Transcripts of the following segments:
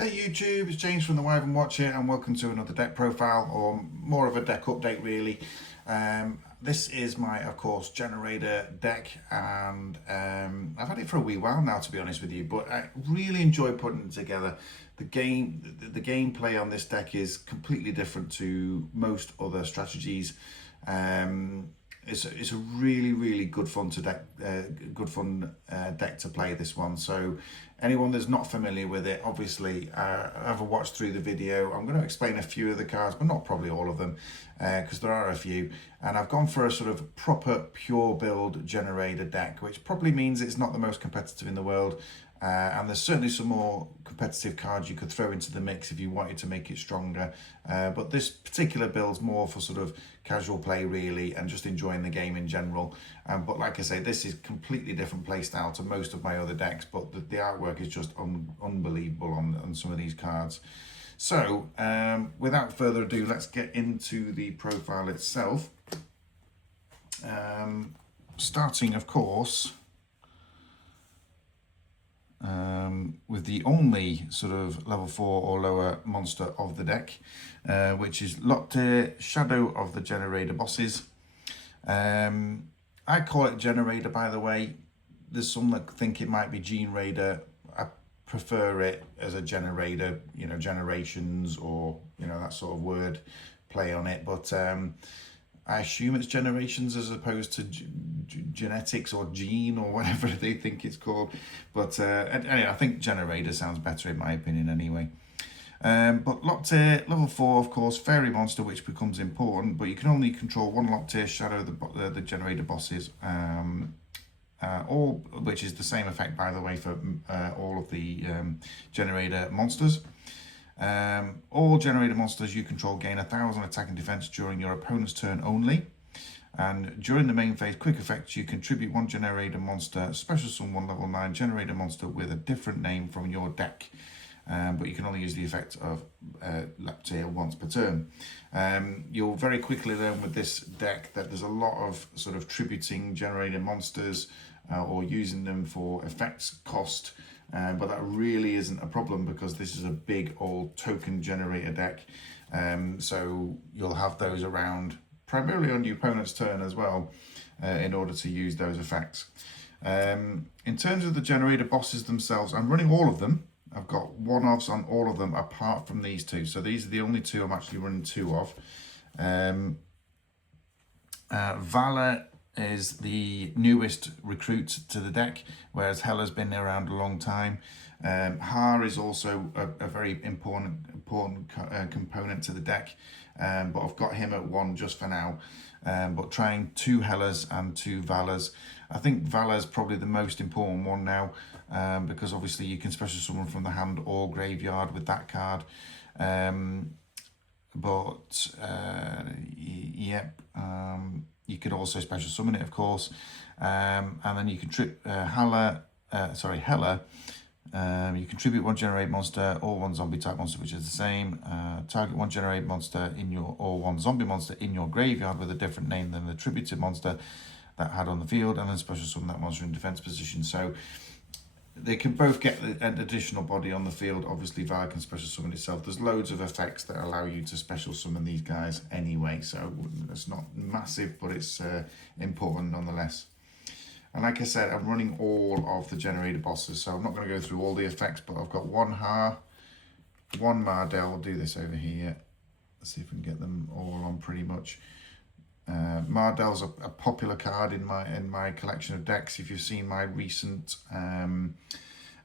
Hey YouTube, it's James from the Wyvern Watch here, and welcome to another deck profile, or more of a deck update really. This is my, of course, Generaider deck, and I've had it for a wee while now, to be honest with you, but I really enjoy putting it together. The gameplay on this deck is completely different to most other strategies. It's a really good fun deck to play, this one. So anyone that's not familiar with it, obviously have a watch through the video. I'm going to explain a few of the cards, but not probably all of them, because there are a few. And I've gone for a sort of proper pure build Generator deck, which probably means it's not the most competitive in the world. And there's certainly some more competitive cards you could throw into the mix if you wanted to make it stronger. But this particular build's more for sort of casual play really, and just enjoying the game in general. But like I say, this is completely different play style to most of my other decks, but the artwork is just unbelievable on some of these cards. So without further ado, let's get into the profile itself. Starting, of course, with the only sort of level 4 or lower monster of the deck, which is Lopter, Shadow of the Generaider bosses. I call it Generaider, by the way. There's some that think it might be Generaider. I prefer it as a Generaider, you know, generations, or, you know, that sort of word play on it. But I assume it's generations as opposed to genetics or gene or whatever they think it's called. But anyway, I think Generaider sounds better in my opinion anyway. But Lopter, level 4, of course, fairy monster, which becomes important, but you can only control one Lopter, Shadow, the Generaider bosses, all, which is the same effect, by the way, for all of the Generaider monsters. All Generator monsters you control gain 1000 attack and defense during your opponent's turn only. And during the main phase quick effects, you contribute one Generator monster, special summon one level 9 Generator monster with a different name from your deck. But you can only use the effect of Lopter once per turn. You'll very quickly learn with this deck that there's a lot of sort of tributing Generator monsters or using them for effects cost. But that really isn't a problem because this is a big old token generator deck. So you'll have those around primarily on your opponent's turn as well in order to use those effects. In terms of the Generator bosses themselves, I'm running all of them. I've got one-offs on all of them apart from these two. So these are the only two I'm actually running two of. Valor is the newest recruit to the deck, whereas Hela's been around a long time. Har is also a very important component to the deck, but I've got him at 1 just for now. But trying 2 Helas and 2 Valors. I think Valor's probably the most important one now, because obviously you can special summon from the hand or graveyard with that card. You could also special summon it, of course, and then you can Hela. You contribute one Generate monster or one zombie type monster, which is the same. Target one Generate monster or one zombie monster in your graveyard with a different name than the tributed monster that had on the field, and then special summon that monster in defense position. So they can both get an additional body on the field. Obviously, Valor can special summon itself. There's loads of effects that allow you to special summon these guys anyway, so it's not massive, but it's important nonetheless. And like I said, I'm running all of the Generator bosses, so I'm not going to go through all the effects, but I've got one Har, one Mardell. We'll do this over here. Let's see if we can get them all on pretty much. Mardell's a popular card in my collection of decks. If you've seen my recent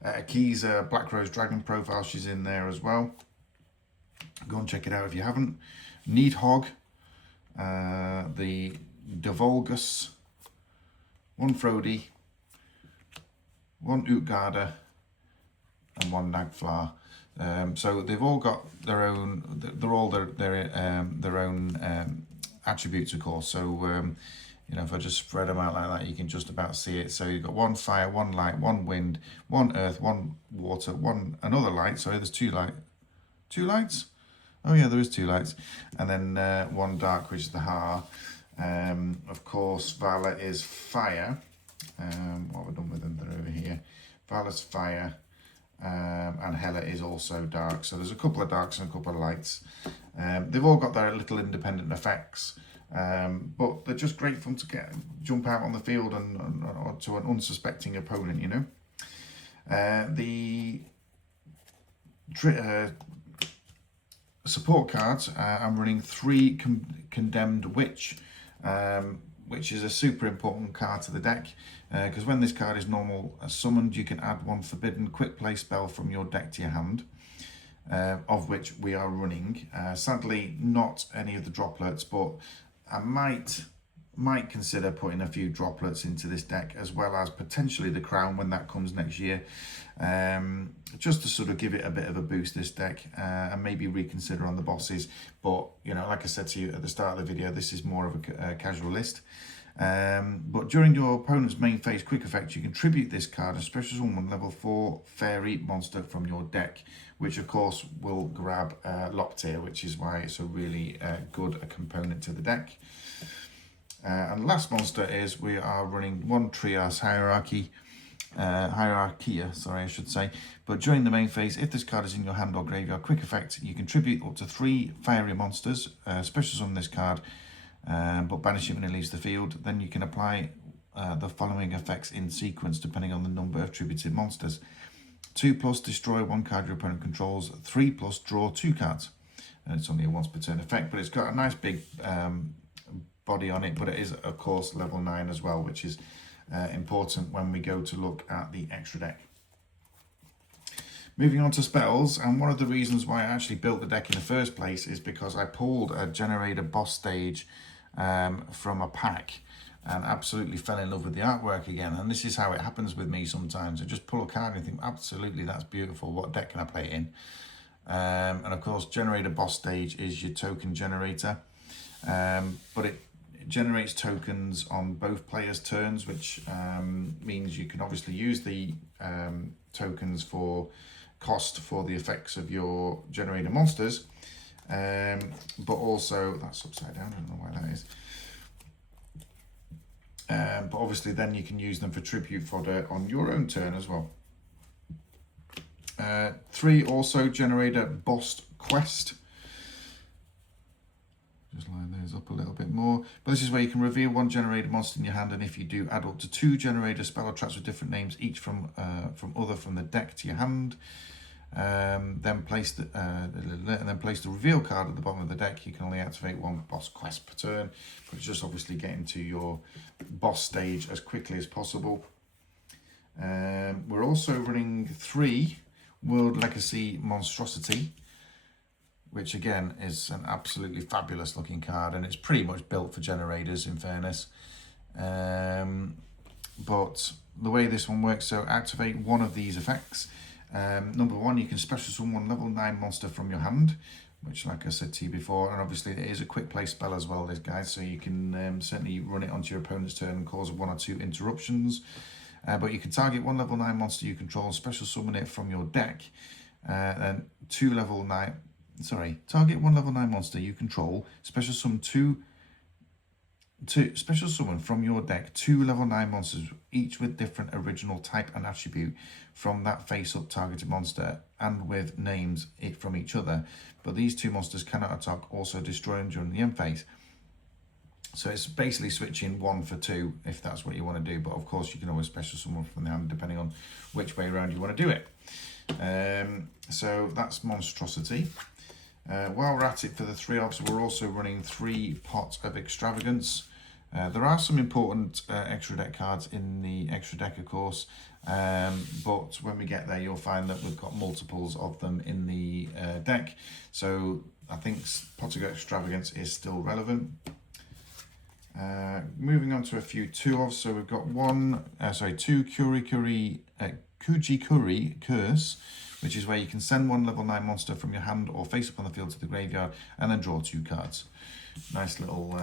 Akiza Black Rose Dragon profile, she's in there as well. Go and check it out if you haven't. Needhog, the Devolgus, one Frody, one Utgarda, and one Nagflar. So they've all got their own. They're all their own attributes, of course. So you know, if I just spread them out like that, you can just about see it. So you've got one fire, one light, one wind, one earth, one water, another light. Sorry, there's two lights. Oh yeah, there is 2 lights, and then one dark, which is the Har. Of course, Valor is fire. What have I done with them? They're over here. Valor's fire. and Hela is also dark. So there's a couple of darks and a couple of lights. They've all got their little independent effects, but they're just great fun to jump out on the field and to an unsuspecting opponent, you know. The support cards, I'm running 3 Condemned Witch, which is a super important card to the deck, because when this card is normal summoned, you can add 1 forbidden quick play spell from your deck to your hand, of which we are running. Sadly, not any of the droplets, but I might consider putting a few droplets into this deck, as well as potentially the crown when that comes next year, just to sort of give it a bit of a boost, this deck, and maybe reconsider on the bosses. But you know, like I said to you at the start of the video, this is more of a casual list. But during your opponent's main phase quick effect, you can tribute this card, a special summon level 4 fairy monster from your deck, which of course will grab Locktier, which is why it's a really good component to the deck. And last monster is, we are running 1 Trias Hierarchia, sorry, I should say. But during the main phase, if this card is in your hand or graveyard, quick effect, you can tribute up to 3 fiery monsters, special summon this card, but banish it when it leaves the field. Then you can apply the following effects in sequence depending on the number of tributed monsters. 2+ destroy 1 card your opponent controls, 3+ draw 2 cards. And it's only a once per turn effect, but it's got a nice big body on it, but it is of course level 9 as well, which is important when we go to look at the extra deck. Moving on to spells, and one of the reasons why I actually built the deck in the first place is because I pulled a Generaider boss stage from a pack and absolutely fell in love with the artwork again. And this is how it happens with me sometimes. I just pull a card and think, absolutely, that's beautiful. What deck can I play it in? And of course, Generaider boss stage is your token generator, but it generates tokens on both players' turns, which means you can obviously use the tokens for cost for the effects of your Generator monsters, but also, that's upside down, I don't know why that is, but obviously then you can use them for tribute fodder on your own turn as well. 3 also Generator boss quest. Just line those up a little bit more. But this is where you can reveal 1 Generator monster in your hand, and if you do, add up to 2 Generator spell or traps with different names, each from the deck to your hand. Then place the reveal card at the bottom of the deck. You can only activate 1 boss quest per turn, but it's just obviously getting to your boss stage as quickly as possible. We're also running 3 World Legacy Monstrosity, which again is an absolutely fabulous looking card, and it's pretty much built for generators in fairness. But the way this one works, so activate 1 of these effects. Number 1, you can special summon level 9 monster from your hand, which, like I said to you before, and obviously it is a quick play spell as well, this guy, so you can certainly run it onto your opponent's turn and cause 1 or 2 interruptions. But you can target 1 level 9 monster you control, special summon it from your deck, and target 1 level 9 monster you control, special summon special summon from your deck 2 level 9 monsters, each with different original type and attribute from that face-up targeted monster, and with names from each other. But these 2 monsters cannot attack, also destroy them during the end phase. So it's basically switching 1 for 2 if that's what you want to do. But of course, you can always special summon from the hand depending on which way around you want to do it. So that's Monstrosity. While we're at it for the 3 obs, we're also running 3 Pots of Extravagance. There are some important extra deck cards in the extra deck, of course, but when we get there, you'll find that we've got multiples of them in the deck. So I think Pots of Extravagance is still relevant. Moving on to a few 2 ofs, so we've got 2 Kujikuri Curse, which is where you can send 1 level 9 monster from your hand or face up on the field to the graveyard and then draw 2 cards. Nice little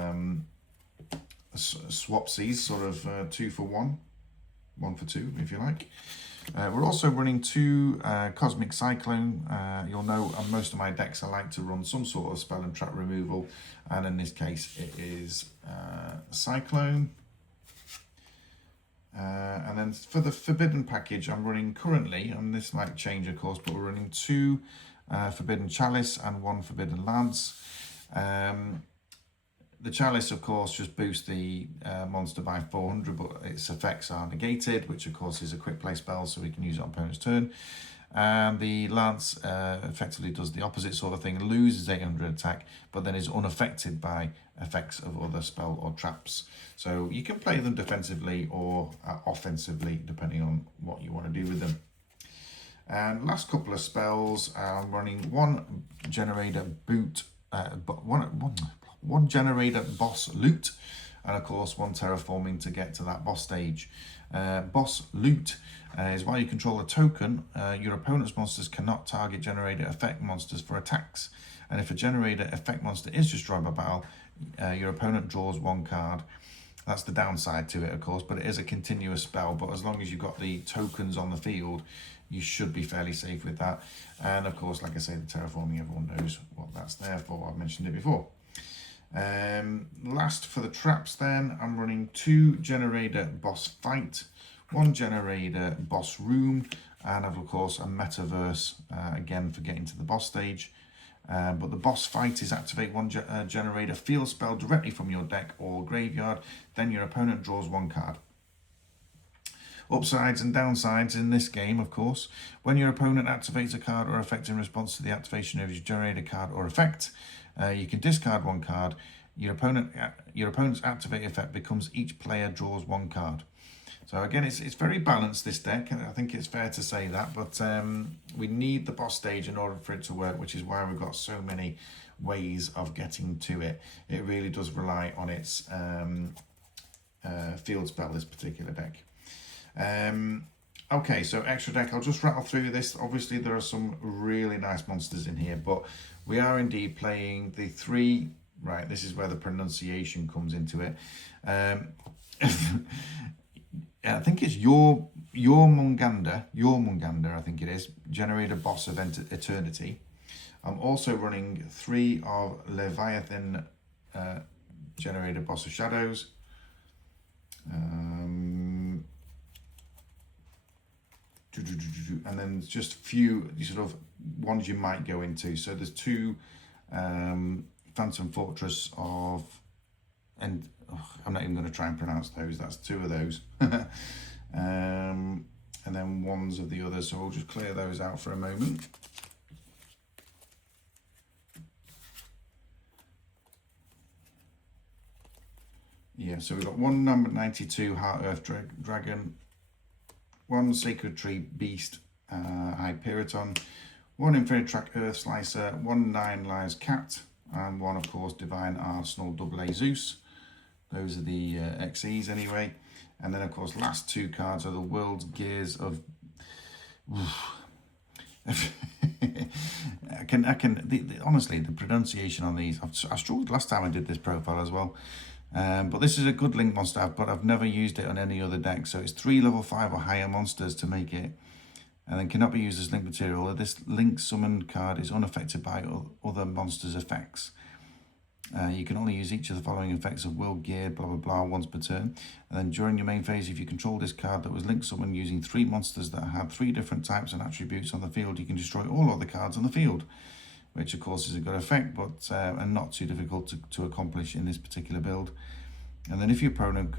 swapsies, sort of 2 for 1, 1 for 2 if you like. We're also running 2 Cosmic Cyclone. You'll know on most of my decks I like to run some sort of spell and trap removal, and in this case it is Cyclone. And then for the Forbidden package, I'm running currently, and this might change of course, but we're running 2 Forbidden Chalice and 1 Forbidden Lance. The Chalice, of course, just boosts the monster by 400, but its effects are negated, which of course is a quick play spell, so we can use it on opponent's turn. And the Lance effectively does the opposite sort of thing, loses 800 attack, but then is unaffected by effects of other spell or traps. So you can play them defensively or offensively, depending on what you want to do with them. And last couple of spells, I'm running 1 Generator boot, one Generator boss loot, and of course 1 terraforming to get to that boss stage. Boss loot is while you control a token, your opponent's monsters cannot target Generator effect monsters for attacks. And if a Generator effect monster is destroyed by battle, your opponent draws 1 card. That's the downside to it, of course, but it is a continuous spell. But as long as you've got the tokens on the field, you should be fairly safe with that. And of course, like I say, the terraforming, everyone knows what that's there for. I've mentioned it before. Last for the traps then, I'm running 2 Generator boss fight, 1 Generator boss room, and of course a metaverse, again for getting to the boss stage. But the boss fight is activate 1 Generator field spell directly from your deck or graveyard, then your opponent draws 1 card. Upsides and downsides in this game, of course. When your opponent activates a card or effect in response to the activation of your Generator card or effect, you can discard 1 card. Your opponent's activate effect becomes each player draws 1 card. So again, it's very balanced, this deck, and I think it's fair to say that, but we need the boss stage in order for it to work, which is why we've got so many ways of getting to it. It really does rely on its field spell, this particular deck. Okay, so extra deck, I'll just rattle through this. Obviously there are some really nice monsters in here, but we are indeed playing the 3, right, this is where the pronunciation comes into it. I think it's your Munganda, I think it is, Generator Boss Event Eternity. I'm also running 3 of Leviathan Generator Boss of Shadows. And then just a few sort of ones you might go into. So there's 2 Phantom Fortress of, and I'm not even going to try and pronounce those. That's 2 of those. And then ones of the others. So we'll just clear those out for a moment. Yeah, so we've got 1 number 92 Heart Earth Dragon, 1 Sacred Tree Beast Hyperiton, 1 Infinite Track Earth Slicer, 1 Nine Lives Cat, and 1 of course Divine Arsenal AA Zeus. Those are the XEs anyway. And then of course last 2 cards are the World's Gears of honestly, the pronunciation on these, I struggled last time I did this profile as well. But this is a good link monster, but I've never used it on any other deck. So it's 3 level 5 or higher monsters to make it, and then cannot be used as link material. This link summon card is unaffected by other monsters' effects. You can only use each of the following effects of World Gear, blah blah blah, once per turn. And then during your main phase, if you control this card that was link summoned using 3 monsters that had 3 different types and attributes on the field, you can destroy all other cards on the field, which of course is a good effect, but and not too difficult to accomplish in this particular build. And then if your opponent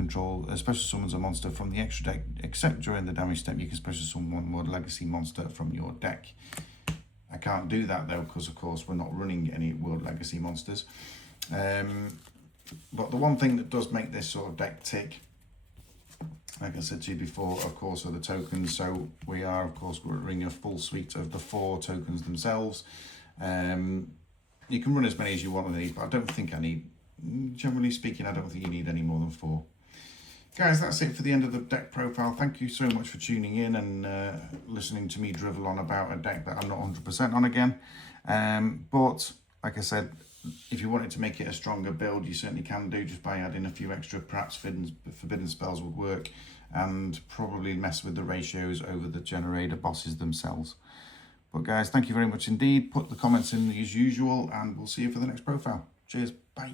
special summons a monster from the extra deck, except during the damage step, you can special summon 1 more legacy monster from your deck. I can't do that though, because of course we're not running any World Legacy monsters. But the one thing that does make this sort of deck tick, like I said to you before, of course, are the tokens. So we are, of course, running a full suite of the 4 tokens themselves. You can run as many as you want of these, but I don't think I need, generally speaking, I don't think you need any more than 4. Guys, that's it for the end of the deck profile. Thank you so much for tuning in and listening to me drivel on about a deck that I'm not 100% on again. But like I said, if you wanted to make it a stronger build, you certainly can do, just by adding a few extra, perhaps forbidden spells would work, and probably mess with the ratios over the Generator bosses themselves. But guys, thank you very much indeed. Put the comments in as usual, and we'll see you for the next profile. Cheers, bye.